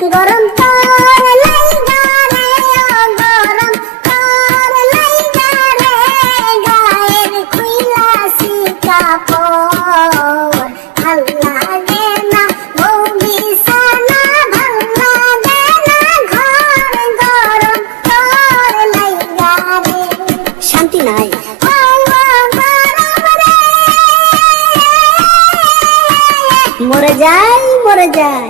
গরম তোর লাইগা রে ও গরম তোর লাইগা রে গায়ের খুইলাছি কাপড় ভাল লাগে না বউ বিছানা ভাল লাগে না ঘর গরম তোর লাইগা রে শান্তি নাই মরে যাই